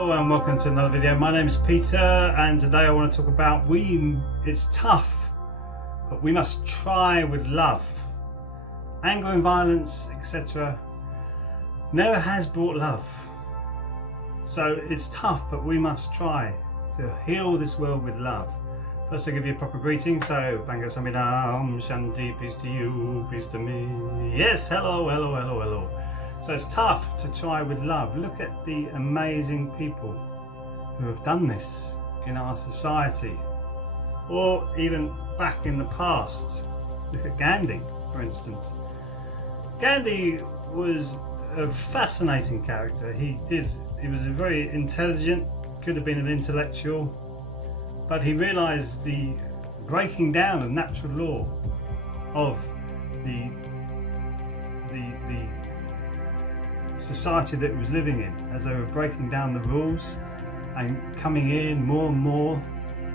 Hello and welcome to another video. My name is Peter and today I want to talk about it's tough, but we must try with love. Anger and violence, etc. never has brought love. So it's tough, but we must try to heal this world with love. First I give you a proper greeting. So Banga Saminam, Shanti, peace to you, peace to me. Yes, hello, hello, hello, hello. So it's tough to try with love. Look at the amazing people who have done this in our society, or even back in the past. Look at Gandhi, for instance. Gandhi was a fascinating character. He was a very intelligent, could have been an intellectual, but he realized the breaking down of natural law of the society that he was living in, as they were breaking down the rules and coming in more and more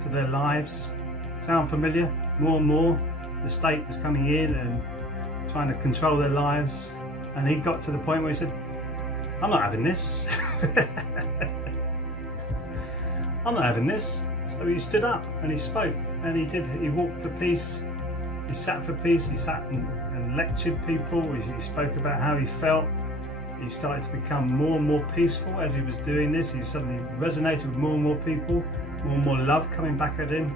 to their lives. Sound familiar? More and more the state was coming in and trying to control their lives, and he got to the point where he said, I'm not having this. I'm not having this. So he stood up and he spoke, and he walked for peace, he sat for peace, he sat and lectured people, he spoke about how he felt. He started to become more and more peaceful as he was doing this. He suddenly resonated with more and more people, more and more love coming back at him.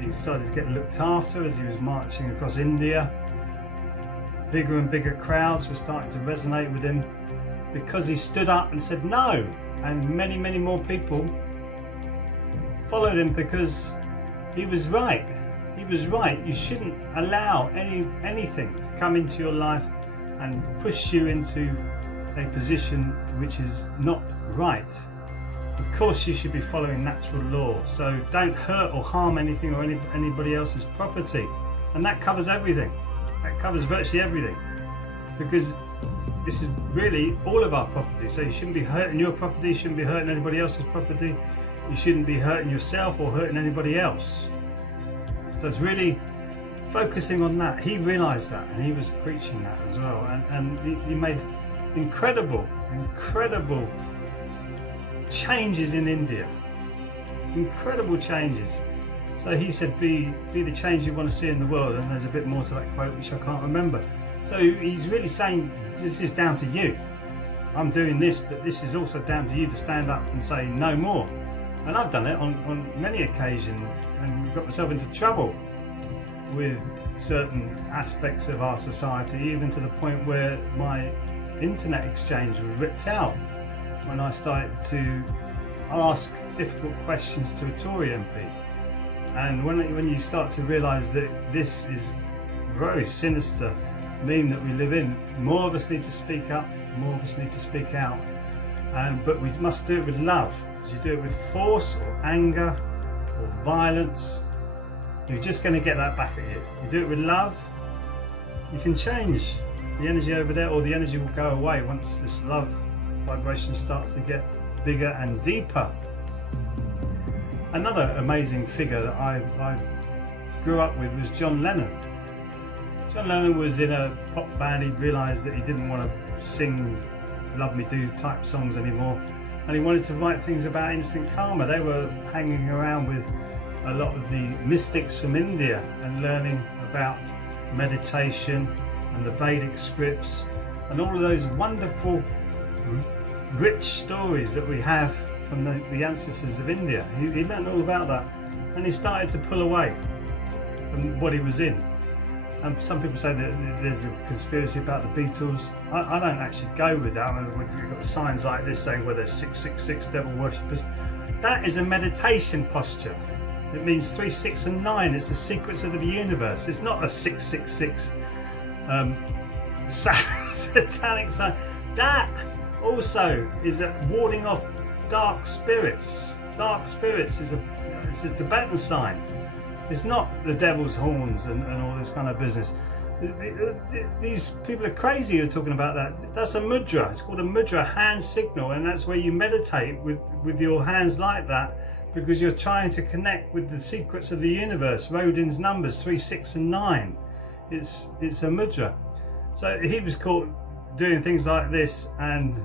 He started to get looked after as he was marching across India. Bigger and bigger crowds were starting to resonate with him because he stood up and said no, and many, many more people followed him because he was right. He was right. You shouldn't allow anything to come into your life and push you into a position which is not right. Of course you should be following natural law, so don't hurt or harm anything or anybody else's property, and that covers everything. That covers virtually everything, because this is really all of our property. So you shouldn't be hurting your property, you shouldn't be hurting anybody else's property, you shouldn't be hurting yourself or hurting anybody else. So it's really focusing on that. He realized that, and he was preaching that as well, and he made incredible changes in India. Incredible changes. So he said, be the change you want to see in the world, and there's a bit more to that quote which I can't remember. So he's really saying this is down to you. I'm doing this, but this is also down to you to stand up and say no more. And I've done it on many occasions and got myself into trouble with certain aspects of our society, even to the point where my internet exchange was ripped out when I started to ask difficult questions to a Tory MP. And when you start to realise that this is a very sinister meme that we live in, more of us need to speak up, more of us need to speak out, but we must do it with love. As you do it with force or anger or violence, you're just going to get that back at you. You do it with love, you can change the energy over there, or the energy will go away once this love vibration starts to get bigger and deeper. Another amazing figure that I grew up with was John Lennon. John Lennon was in a pop band. He realised that he didn't want to sing Love Me Do type songs anymore, and he wanted to write things about instant karma. They were hanging around with a lot of the mystics from India and learning about meditation and the Vedic scripts and all of those wonderful rich stories that we have from the ancestors of India. He learned all about that, and he started to pull away from what he was in. And some people say that there's a conspiracy about the Beatles. I don't actually go with that. I mean, we've got signs like this saying where there's 666 devil worshippers. That is a meditation posture. It means 3, 6 and 9. It's the secrets of the universe. It's not a 666 satanic sign. That also is warding off dark spirits. Dark spirits is a Tibetan sign. It's not the devil's horns and all this kind of business. These people are crazy who are talking about that. That's a mudra. It's called a mudra, hand signal, and that's where you meditate with your hands like that, because you're trying to connect with the secrets of the universe. Rodin's numbers 3, 6 and 9. It's a mudra. So he was caught doing things like this and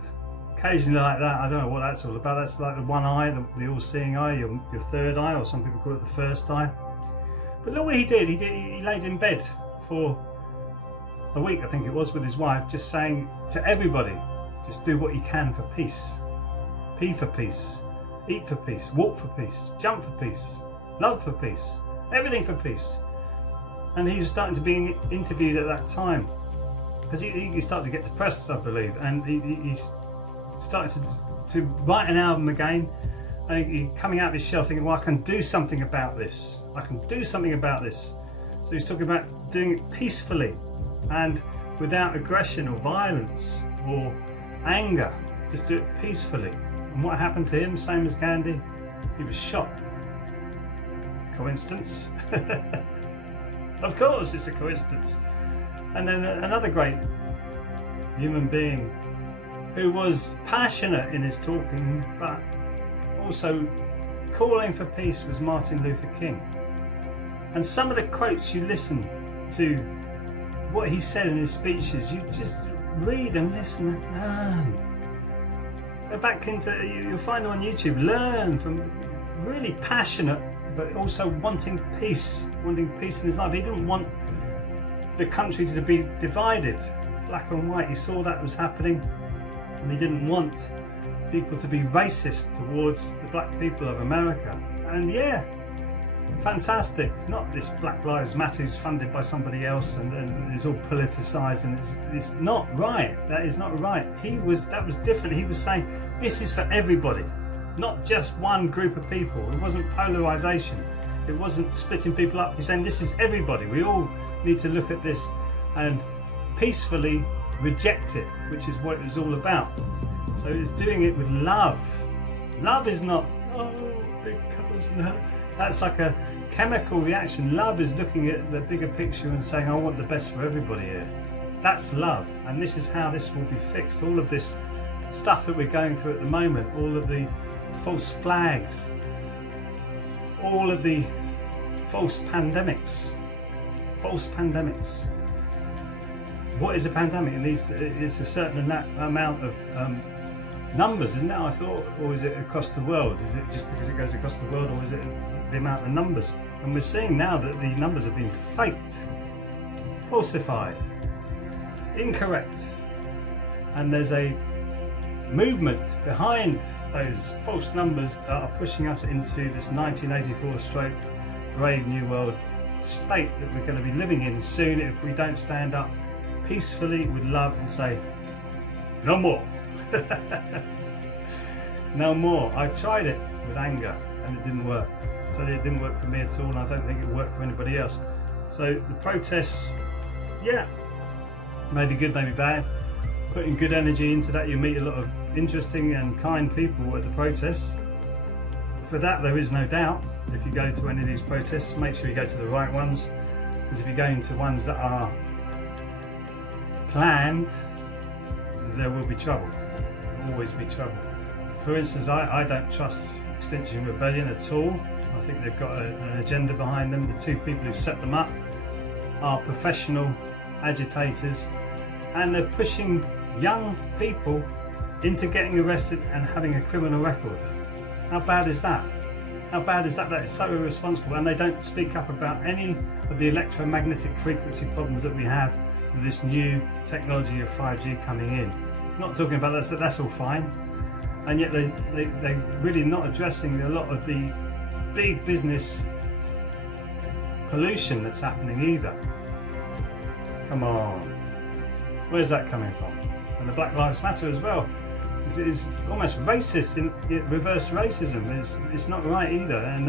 occasionally like that. I don't know what that's all about. That's like the one eye, the all-seeing eye, your third eye, or some people call it the first eye. But look what he did. He laid in bed for a week, I think it was, with his wife, just saying to everybody, just do what you can for peace. Pee for peace, eat for peace, walk for peace, jump for peace, love for peace, everything for peace. And he was starting to be interviewed at that time, because he started to get depressed, I believe, and he started to write an album again, and he coming out of his shell thinking, well, I can do something about this. I can do something about this. So he's talking about doing it peacefully and without aggression or violence or anger. Just do it peacefully. And what happened to him, same as Gandhi? He was shot. Coincidence? Of course it's a coincidence. And then another great human being who was passionate in his talking but also calling for peace was Martin Luther King. And some of the quotes, you listen to what he said in his speeches, you just read and listen and learn. Go back into, you'll find them on YouTube, learn from really passionate but also wanting peace in his life. He didn't want the country to be divided, black and white. He saw that was happening, and he didn't want people to be racist towards the black people of America. And yeah, fantastic. It's not this Black Lives Matter who's funded by somebody else and is all politicized, and it's not right. That is not right. That was different. He was saying this is for everybody, not just one group of people. It wasn't polarization. It wasn't splitting people up. He's saying this is everybody. We all need to look at this and peacefully reject it, which is what it was all about. So he's doing it with love. Love is not, oh, big colours and that. That's like a chemical reaction. Love is looking at the bigger picture and saying, I want the best for everybody here. That's love. And this is how this will be fixed. All of this stuff that we're going through at the moment, all of the false flags, all of the false pandemics. What is a pandemic? It's a certain amount of numbers, isn't it, I thought? Or is it across the world? Is it just because it goes across the world, or is it the amount of numbers? And we're seeing now that the numbers have been faked, falsified, incorrect. And there's a movement behind those false numbers that are pushing us into this 1984 straight Brave New World state that we're going to be living in soon if we don't stand up peacefully with love and say, no more. No more. I tried it with anger and it didn't work. I tell you, it didn't work for me at all, and I don't think it worked for anybody else. So the protests, yeah, maybe good, maybe bad. Putting good energy into that, you meet a lot of interesting and kind people at the protests. For that, there is no doubt. If you go to any of these protests, make sure you go to the right ones, because if you go into ones that are planned, there will be trouble. There will always be trouble. For instance, I don't trust Extinction Rebellion at all. I think they've got an agenda behind them. The two people who set them up are professional agitators, and they're pushing young people into getting arrested and having a criminal record. How bad is that? How bad is that? That is so irresponsible, and they don't speak up about any of the electromagnetic frequency problems that we have with this new technology of 5G coming in. I'm not talking about that, so that's all fine. And yet they're really not addressing a lot of the big business pollution that's happening either. Come on. Where's that coming from? And the Black Lives Matter as well. It's almost racist, in reverse racism. It's not right either, and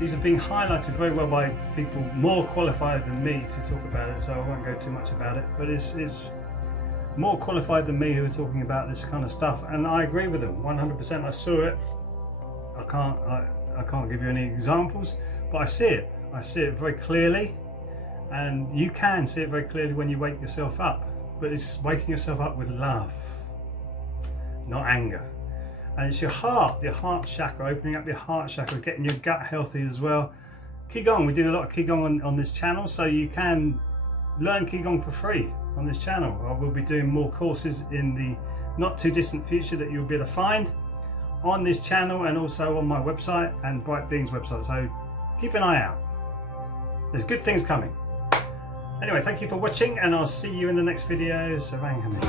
these are being highlighted very well by people more qualified than me to talk about it, so I won't go too much about it, but it's more qualified than me who are talking about this kind of stuff, and I agree with them 100%. I saw it. I can't give you any examples, but I see it very clearly, and you can see it very clearly when you wake yourself up, but it's waking yourself up with love, not anger. And it's your heart chakra, opening up your heart chakra, getting your gut healthy as well. Qigong, we do a lot of Qigong on this channel, so you can learn Qigong for free on this channel. I will be doing more courses in the not too distant future that you'll be able to find on this channel and also on my website and Bright Being's website. So keep an eye out. There's good things coming. Anyway, thank you for watching, and I'll see you in the next video. Sarang Hamid.